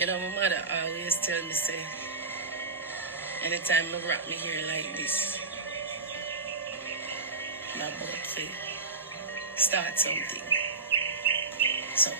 You know, my mother always tell me, say, anytime you rock me here like this, I'm about to start something. So,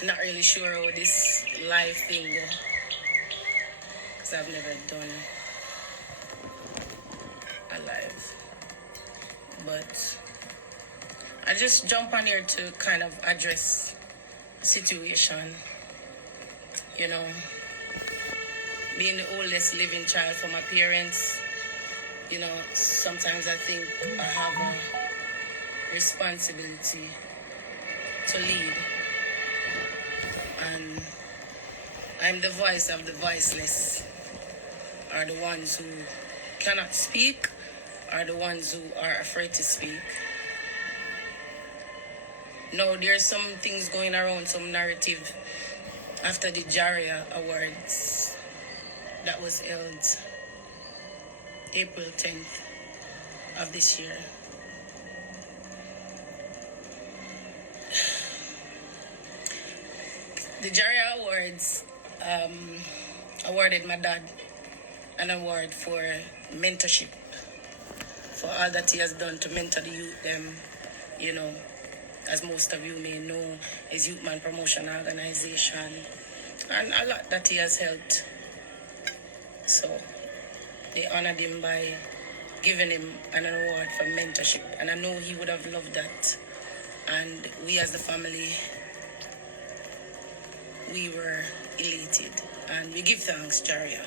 I'm not really sure how this live thing go, because I've never done a live. But I just jump on here to kind of address the situation. You know, being the oldest living child for my parents, you know, sometimes I think I have a responsibility to lead. And I'm the voice of the voiceless, or the ones who cannot speak, or the ones who are afraid to speak. No, there's some things going around, some narrative after the Jaria Awards that was held April 10th of this year. The Jaria Awards awarded my dad an award for mentorship, for all that he has done to mentor the youth them, you know, as most of you may know, his Youth Man Promotion Organization, and a lot that he has helped. So they honored him by giving him an award for mentorship, and I know he would have loved that. And we as the family, we were elated, and we give thanks, Jaria.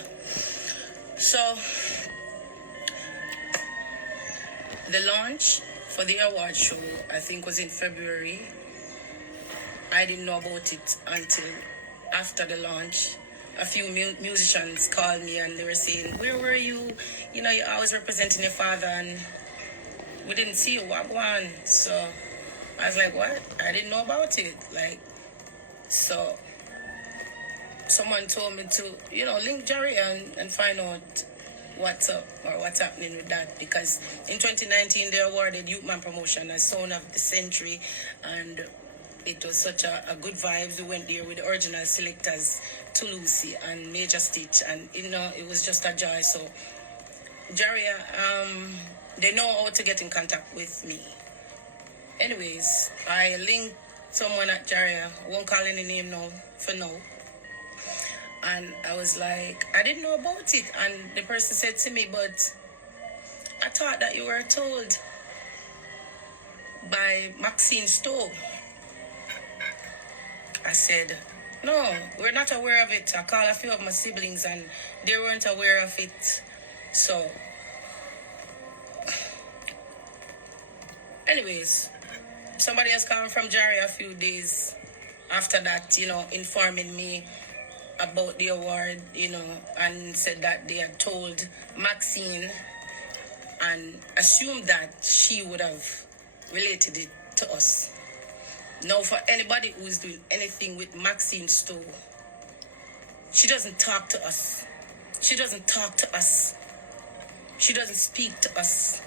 So the launch for the award show, I think, was in February. I didn't know about it until after the launch. A few musicians called me and they were saying, where were you? You know, you're always representing your father and we didn't see you. What one? So I was like, what? I didn't know about it. Like, so someone told me to, you know, link Jerry and find out what's up or what's happening with that, because in 2019 they awarded Youth Man Promotion as Sound of the Century, and it was such a good vibes. We went there with the original selectors, Lucy and Major Stitch, and you know, it was just a joy. So Jaria, they know how to get in contact with me. Anyways, I linked someone at Jaria, won't call any name now for now. And I was like, I didn't know about it. And the person said to me, but I thought that you were told by Maxine store. I said, no, we're not aware of it. I called a few of my siblings and they weren't aware of it. So, anyways, somebody else called from Jerry a few days after that, you know, informing me about the award, you know, and said that they had told Maxine and assumed that she would have related it to us. Now, for anybody who is doing anything with Maxine store, she doesn't talk to us. She doesn't talk to us. She doesn't speak to us.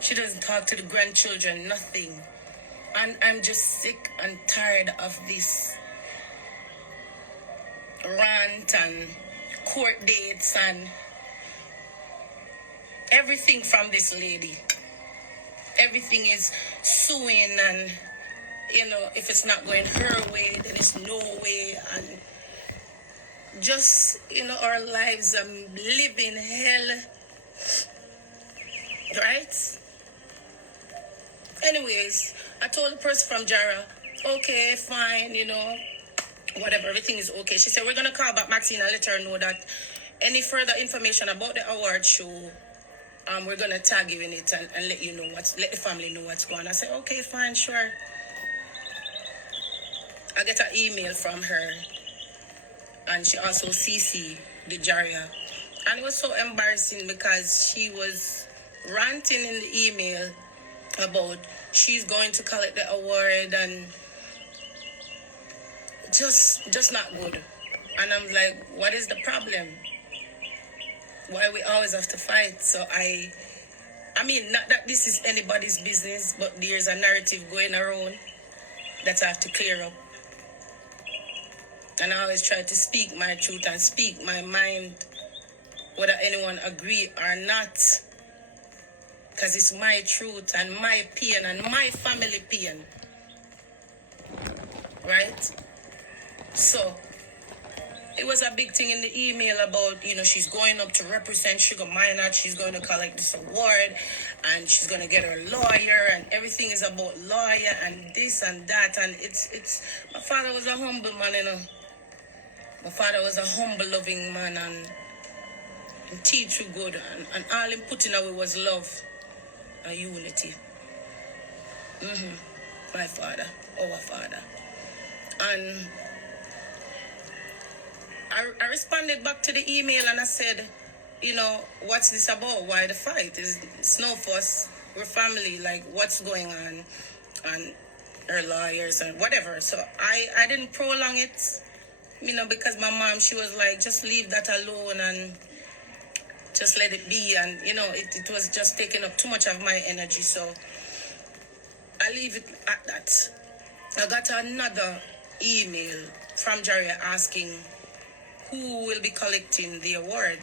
She doesn't talk to the grandchildren, nothing. And I'm just sick and tired of this rant and court dates and everything from this lady. Everything is suing, and you know, if it's not going her way, then it's no way. And just, you know, our lives are living hell, right? Anyways, I told the person from Jara, okay, fine, you know, whatever, everything is okay. She said, we're going to call back Maxine and let her know that any further information about the award show, we're going to tag you in it and let you know let the family know what's going on. I said, okay, fine, sure. I get an email from her, and she also CC the Jaria. And it was so embarrassing because she was ranting in the email about she's going to collect the award and just not good. And I'm like, what is the problem? Why we always have to fight? So I mean, not that this is anybody's business, but there's a narrative going around that I have to clear up. And I always try to speak my truth and speak my mind, whether anyone agree or not. Because it's my truth and my pain and my family pain. Right? So, it was a big thing in the email about, she's going up to represent Sugar Minott. She's going to collect this award and she's going to get her lawyer and everything is about lawyer and this and that. And it's my father was a humble man, My father was a humble, loving man and teach you good. And all him putting away was love and unity. My father, our father. And I responded back to the email and I said, what's this about? Why the fight? It's no fuss. We're family. Like, what's going on? And her lawyers and whatever. So I didn't prolong it, because my mom, she was like, just leave that alone and just let it be. And, it was just taking up too much of my energy. So I leave it at that. I got another email from Jaria asking who will be collecting the award.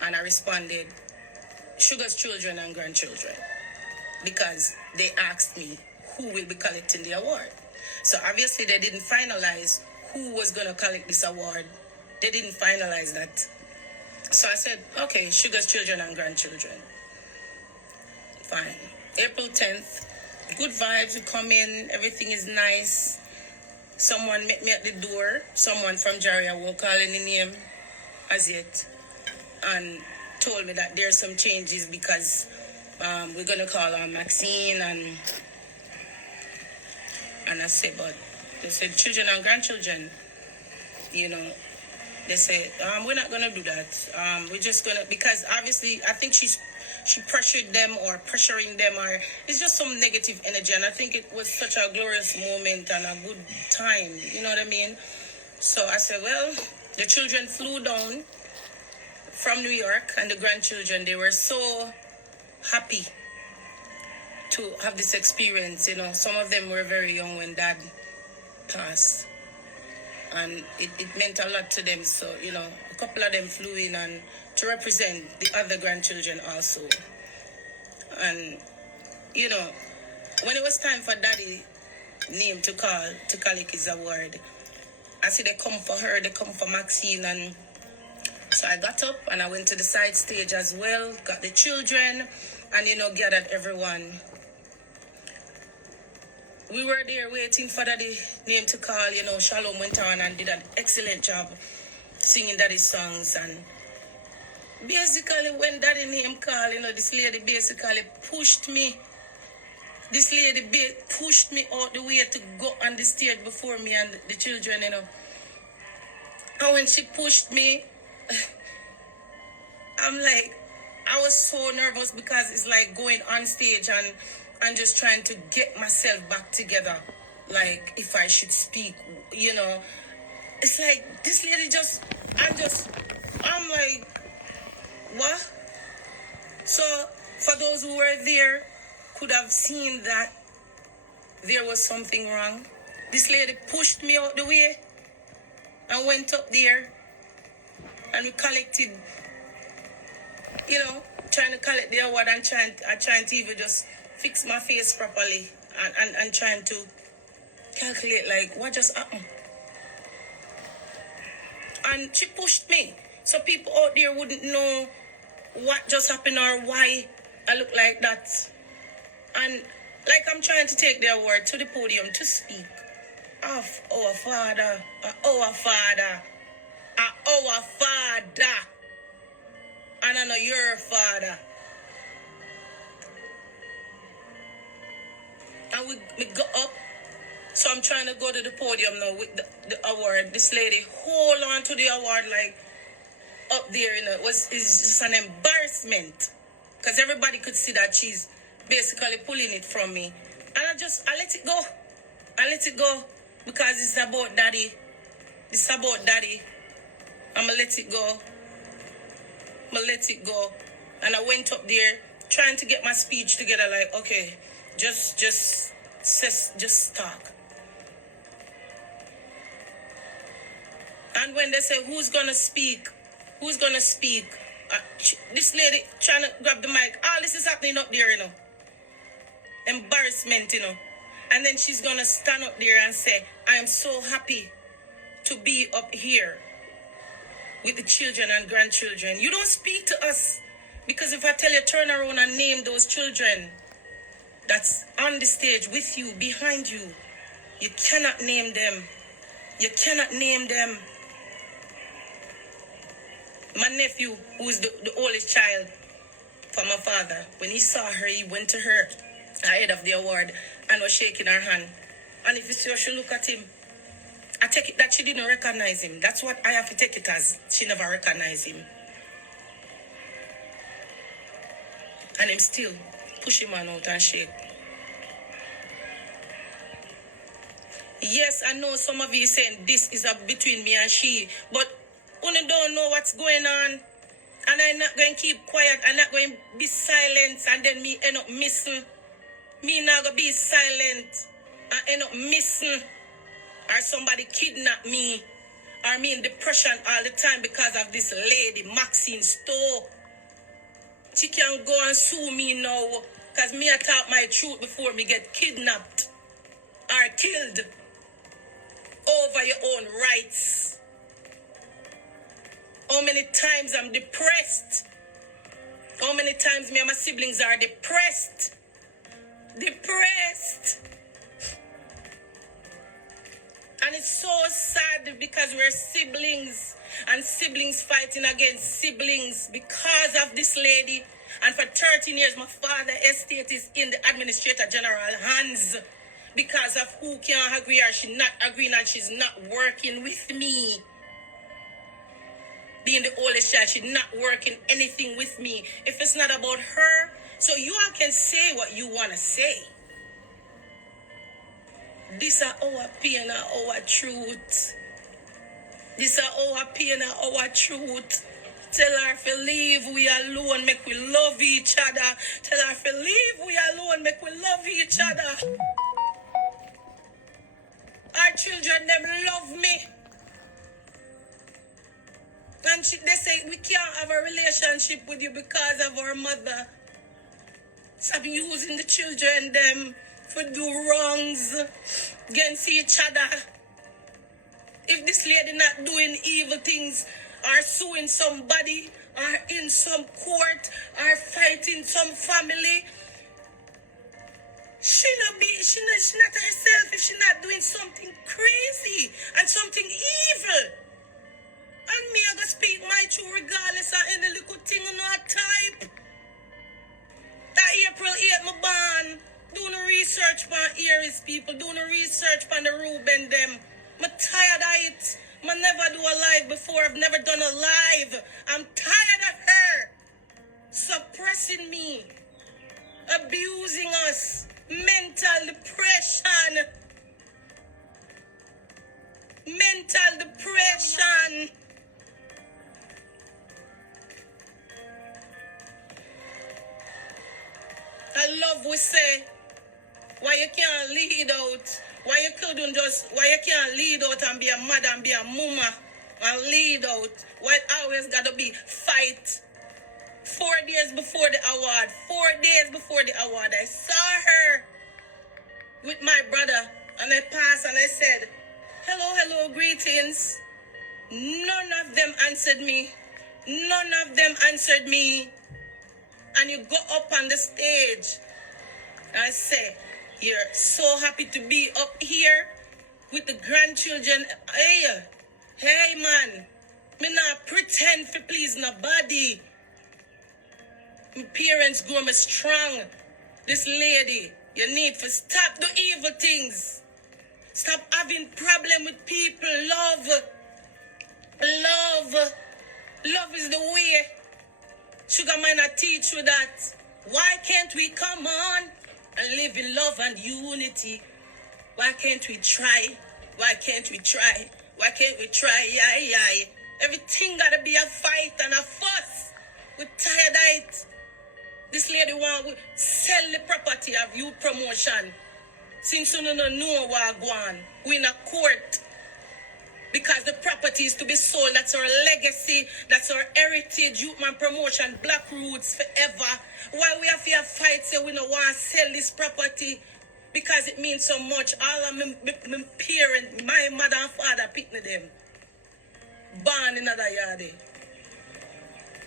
And I responded, Sugar's children and grandchildren. Because they asked me who will be collecting the award. So obviously they didn't finalize who was going to collect this award. They didn't finalize that. So I said, okay, Sugar's children and grandchildren. Fine. April 10th, good vibes, we come in, everything is nice. Someone met me at the door. Someone from Jaria, won't call any name as yet. And told me that there's some changes because we're going to call on Maxine. And I said, but they said children and grandchildren. They said, we're not going to do that. We're just going to, because obviously I think she pressured them or pressuring them, or it's just some negative energy. And I think it was such a glorious moment and a good time. You know what I mean? So I said, well, the children flew down from New York and the grandchildren, they were so happy to have this experience. Some of them were very young when Dad passed. And it meant a lot to them. So, a couple of them flew in and to represent the other grandchildren also. And, when it was time for Daddy name to collect his award, I see they come for her, they come for Maxine. And so I got up and I went to the side stage as well, got the children and, gathered everyone. We were there waiting for Daddy name to call. Shalom went on and did an excellent job singing Daddy's songs. And basically, when Daddy name called, this lady basically pushed me. This lady pushed me out the way to go on the stage before me and the children, And when she pushed me, I'm like, I was so nervous because it's like going on stage and just trying to get myself back together. Like, if I should speak, It's like, this lady I'm like, what? So, for those who were there, could have seen that there was something wrong. This lady pushed me out the way and went up there and we collected, trying to collect the award and trying to even just fix my face properly and trying to calculate like what just happened. And she pushed me. So people out there wouldn't know what just happened or why I look like that. And like I'm trying to take the award to the podium to speak of our Father, our Father, our Father. And I know your Father. And we got up. So I'm trying to go to the podium now with the award. This lady hold on to the award like up there, it's just an embarrassment. Because everybody could see that she's basically pulling it from me. And I let it go. I let it go. Because it's about Daddy. It's about Daddy. I'm going to let it go. I'm going to let it go. And I went up there trying to get my speech together like, okay, just talk. And when they say, who's going to speak? Who's going to speak? This lady trying to grab the mic. All this is happening up there, you know. Embarrassment, you know. And then she's going to stand up there and say, I am so happy to be up here with the children and grandchildren. You don't speak to us. Because if I tell you, turn around and name those children that's on the stage with you, behind you, you cannot name them. You cannot name them. My nephew, who is the oldest child for my father, when he saw her, he went to her ahead of the award and was shaking her hand. And if you see her, she look at him. I take it that she didn't recognize him. That's what I have to take it as. She never recognized him. And him still push him on out and shake. Yes, I know some of you saying this is between me and she, but you don't know what's going on. And I'm not going to keep quiet. I'm not going to be silent and then me end up missing. Me not going to be silent and end up missing. Or somebody kidnap me. Or me in depression all the time because of this lady, Maxine store. She can go and sue me now. Because me I talk my truth before me get kidnapped. Or killed. Over your own rights. How many times I'm depressed? How many times me and my siblings are depressed? Depressed. And it's so sad because we're siblings. And siblings fighting against siblings because of this lady. And for 13 years, my father's estate is in the Administrator General hands. Because of who can't agree or she not agreeing and she's not working with me. Being the oldest child, she's not working anything with me. If it's not about her, so you all can say what you want to say. This are our pain and our truth. This are our pain and our truth. Tell her to leave we alone, make we love each other. Tell her to leave we alone, make we love each other. Our children, them love me. And they say, we can't have a relationship with you because of our mother. Stop using the children, them, for do wrongs against each other. If this lady not doing evil things, or suing somebody, or in some court, or fighting some family, she not herself if she not doing something crazy and something evil. And me, I go speak my truth regardless of any little thing on our type. That April 8th, my born, doing the research on Aries people, doing the research on the Ruben them. I'm tired of it. I never do a live before. I've never done a live. I'm tired of her suppressing me, abusing us. Mental depression. Mental depression. I love we say, why you can't lead out? Why you can't lead out and be a mother and be a mama and lead out? Why it always gotta be fight? 4 days before the award, 4 days before the award, I saw her with my brother and I passed and I said, hello, greetings. None of them answered me. None of them answered me. And you go up on the stage and say, you're so happy to be up here with the grandchildren. Hey man, me not pretend to please nobody. My parents grow me strong. This lady, you need to stop the evil things. Stop having problem with people. Love is the way. Sugar Man, I teach you that. Why can't we come on and live in love and unity? Why can't we try? Why can't we try? Why can't we try? Yeah. Everything gotta be a fight and a fuss. We're tired of it. This lady want to sell the property of youth promotion. Since you don't know what going on. We in a court. Because the property is to be sold. That's our legacy. That's our heritage. Youth man promotion. Black roots forever. Why we have to fight say we don't want to sell this property? Because it means so much. All of my parents, my mother and father picked them. Born in another yard.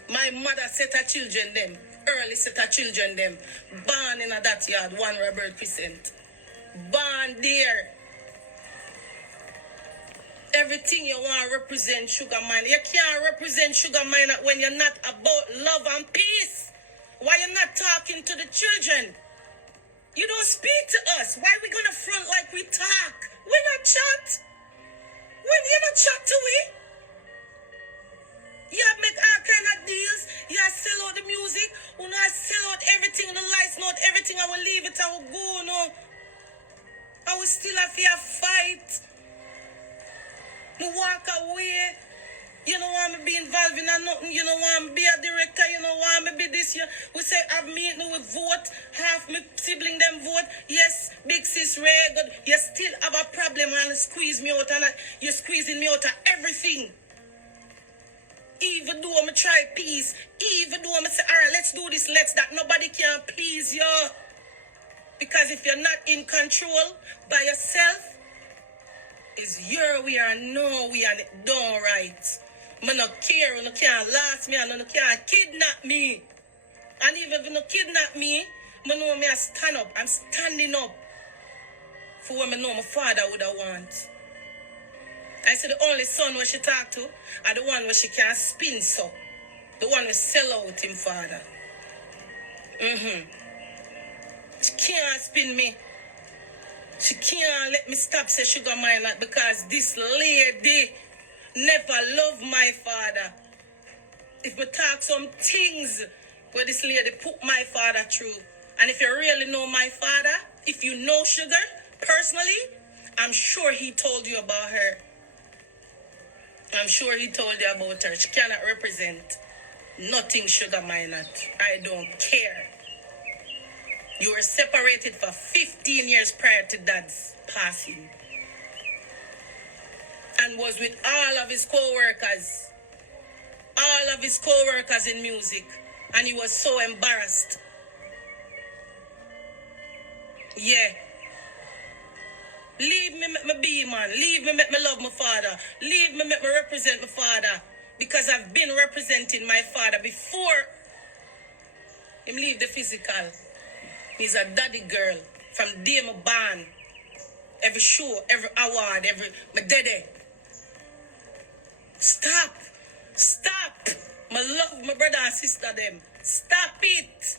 My mother set her children them. Early set her children them. Born in that yard. 1 Robert Crescent. Born there. Everything you want to represent Sugar Miner. You can't represent Sugar Miner when you're not about love and peace. Why you not talking to the children? You don't speak to us. Why we gonna front like we talk? We not chat. When you not chat to we? You make all kind of deals. You sell out the music. You know, sell out everything. The lights, not everything. I will leave it. I will go. No. I will still have to fight. Me walk away. You don't want me be involved in nothing. You don't want me be a director. You don't want me be this. We say, have meeting, we vote. Half my sibling them vote. Yes, big sis Ray, but you still have a problem and squeeze me out. And you're squeezing me out of everything. Even though I try peace. Even though I say, all right, let's do this, let's that. Nobody can please you. Because if you're not in control by yourself, it's your we are no we and it done right. I don't care, you can't last me, and you can't kidnap me. And even if you don't kidnap me, I know me I stand up. I'm standing up for what I know my father would have want. I said the only son where she talk to are the one where she can spin so. The one who sell out him father. She can't spin me. She can't let me stop say Sugar Miner because this lady never loved my father. If we talk some things where this lady put my father through, and if you really know my father, if you know Sugar personally, I'm sure he told you about her. I'm sure he told you about her. She cannot represent nothing Sugar Miner. I don't care. You were separated for 15 years prior to Dad's passing. And was with all of his co-workers. All of his co-workers in music. And he was so embarrassed. Yeah. Leave me make me be, man. Leave me make me love my father. Leave me make me represent my father. Because I've been representing my father before him leave the physical. He's a daddy girl from day my born. Every show, every award, my daddy. Stop. Stop. I love my brother and sister them. Stop it.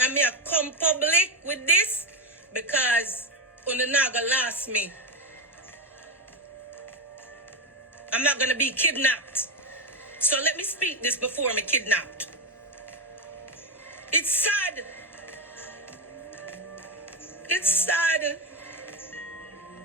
And me I come public with this because you're not gonna last me. I'm not gonna be kidnapped. So let me speak this before I'm kidnapped. It's sad. It's sad.